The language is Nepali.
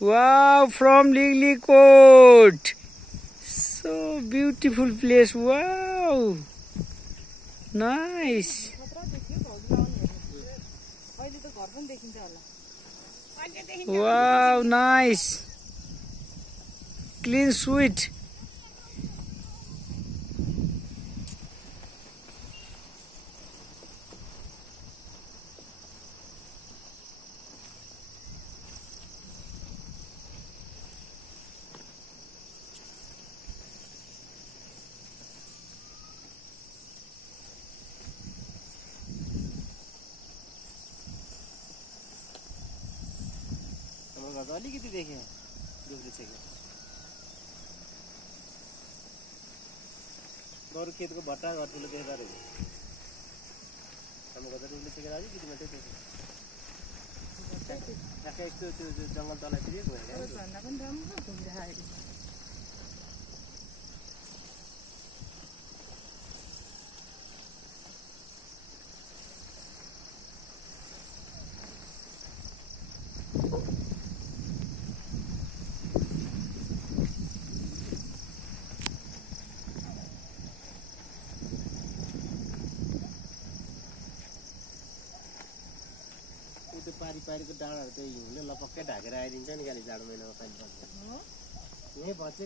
Wow, from Liglicote. So beautiful place. Wow. Nice. Wow, nice. Clean, sweet. अलिकति देखेँ दुख्दै छ बरु खेतको भट्टा घर ठुलो देख्दा रहेछ हाम्रो घर त डुब्दै सकेर अलिकति मात्रै देखेँ ठ्याक्कै यस्तो त्यो जङ्गल तलतिर गयो पारीको डाँडाहरू त हिउँले लपक्कै ढाकेर आइदिन्छ नि गाली जाडो महिनामा पानी पर्छ